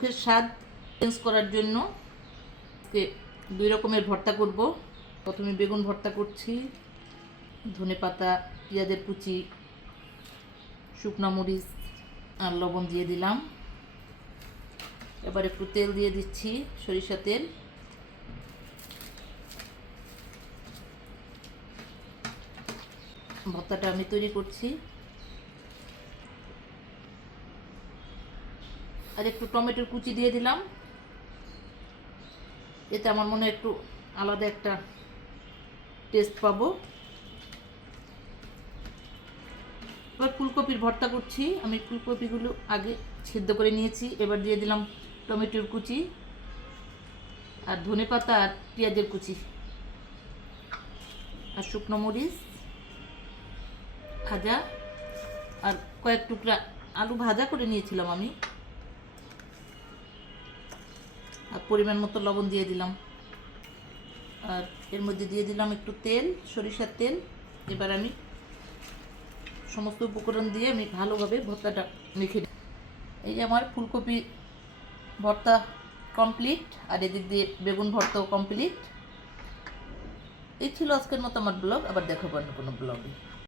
মুখের স্বাদ চেঞ্জ করার জন্য দুই রকমের ভর্তা করব। প্রথমে বেগুন ভর্তা করছি, ধনেপাতা, পেঁয়াজের কুচি, শুকনো মরিচ আর লবণ দিয়ে দিলাম। এবার একটু তেল দিয়ে দিচ্ছি, সরিষা তেল। ভর্তাটা আমি তৈরি করছি। আর একটু টমেটোর কুচি দিয়ে দিলাম, এতে আমার মনে হয় একটু আলাদা একটা টেস্ট পাবো। এবার ফুলকপির ভর্তা করছি। আমি ফুলকপিগুলো আগে সিদ্ধ করে নিয়েছি। এবার দিয়ে দিলাম টমেটোর কুচি আর ধনেপাতা আর পেঁয়াজের কুচি আর শুকনো মরিচ ভাজা, আর কয়েক টুকরা আলু ভাজা করে নিয়েছিলাম আমি। আর পরিমাণ মতো লবণ দিয়ে দিলাম। আর এর মধ্যে দিয়ে দিলাম একটু তেল, সরিষার তেল। এবার আমি সমস্ত উপকরণ দিয়ে আমি ভালোভাবে ভর্তাটা মেখে নিই। এই যে আমার ফুলকপি ভর্তা কমপ্লিট, আর এদিক দিয়ে বেগুন ভর্তাও কমপ্লিট। এই ছিল আজকের মতো আমার ব্লগ। আবার দেখাবো অন্য কোনো ব্লগে।